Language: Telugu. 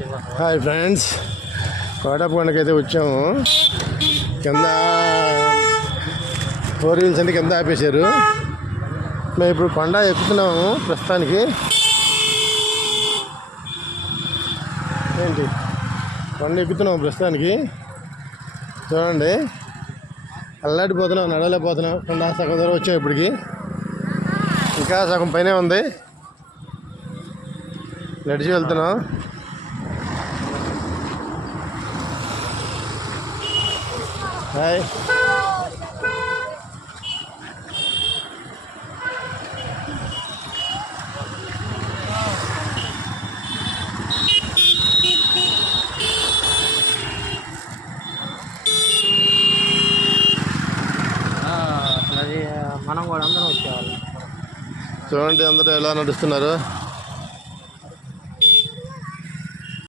హాయ్ ఫ్రెండ్స్, కోటప్పకొండకి అయితే వచ్చాము. కింద 4 వీల్స్ అన్ని కింద ఆపేశారు. మేము ఇప్పుడు కొండ ఎక్కుతున్నాము. ప్రస్తుతానికి ఏంటి కొండ ఎక్కుతున్నాము ప్రస్తుతానికి. చూడండి, అల్లాడిపోతున్నాం, నడవలేకపోతున్నాం. కొండ సగం దూరం వచ్చాం. ఇప్పటికి ఇంకా సగం పైనే ఉంది. నడిచి వెళ్తున్నాం. హాయ్, మనం కూడా అందరం వచ్చేవాళ్ళం. చూడండి అందరూ ఎలా నడుస్తున్నారు.